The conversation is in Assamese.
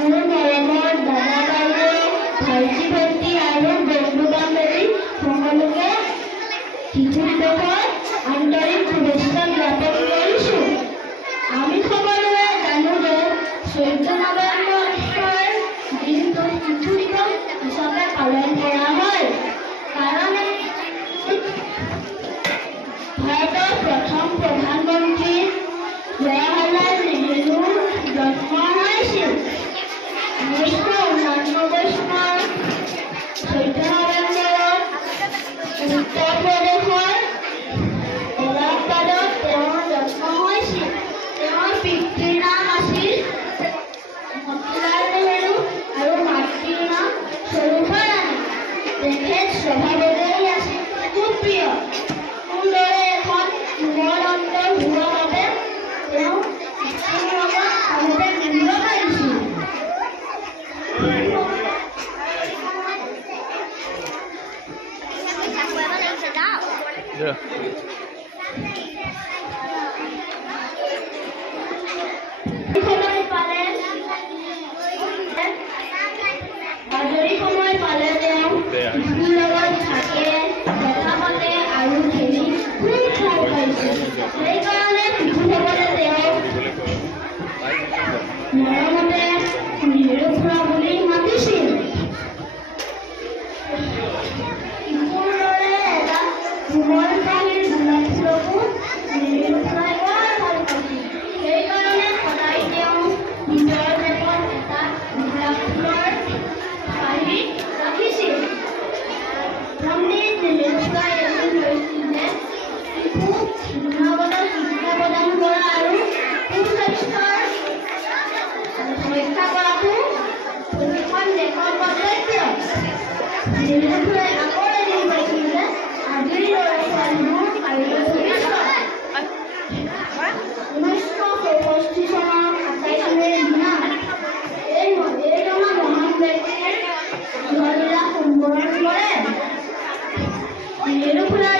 মোৰ মৰমৰ দাদা বাইদেউ, ভাইটি ভণ্টি আৰু বন্ধু বান্ধৱী সকলোকে শিশু দিৱসৰ আন্তৰিক শুভেচ্ছা জ্ঞাপন কৰিছোঁ। আমি সকলোৱে জানো যে 14 নৱেম্বৰৰ দিনটো শিশু দিৱস হিচাপে পালন কৰা হয়, কাৰণ ভাৰতৰ প্ৰথম প্ৰধানমন্ত্ৰী জৱাহৰলাল নেহৰুৰ জন্ম হৈছিল 1989 চনৰ 14 নৱেম্বৰত উত্তৰ প্ৰদেশৰ এলাহাবাদত তেওঁৰ জন্ম হৈছিল। তেওঁৰ পিতৃৰ নাম আছিল মতিলাল নেহৰু আৰু মাতৃৰ নাম স্বৰূপা ৰাণী। তেখেত স্বভাৱতেই আছিল খুব প্ৰিয়। মোৰ দৰে এখন কোমল অন্তৰ হোৱা বাবে তেওঁ শিশুৰ লগত আগতে মিলিব পাৰিছিল। আজৰি সময় পালে তেওঁ শিশুৰ লগত থাকে, কথা পাতে আৰু খেলি খুব ভাল পাইছিল। সেইকাৰণে শিশুসকলে তেওঁক মৰমতে নেহেৰু খুৰা বুলি মাতিছিল। শিশুৰ দৰে এটা কোমল প্ৰাণীৰ গোলাপ ফুলকো নেহেৰু খুৰাই বৰ ভাল পাইছিল। সেইকাৰণে সদায় তেওঁ নিজৰ বেগত এটা গোলাপ ফুলৰ পাহি ৰাখিছিল। পণ্ডিত নেহেৰু খুৰাই এদিন কৈছিল যে শিশুক গুণগত শিক্ষা প্ৰদান কৰা আৰু সুস্বাস্থ্যৰ ৰক্ষা কৰাটো প্ৰতিখন দেশৰ কৰ্তব্য। নেহেৰু খুৰাই আকৌ এদিন কৈছিল যে আজিৰ ল'ৰা ছোৱালীবোৰ কাইলৈৰ ভৱিষ্যত। 1964 চনৰ 27 মে'ৰ দিনা এই মহান ব্যক্তিৰ জন্মদিন সম্বোধন কৰে। নেহেৰু খুৰাই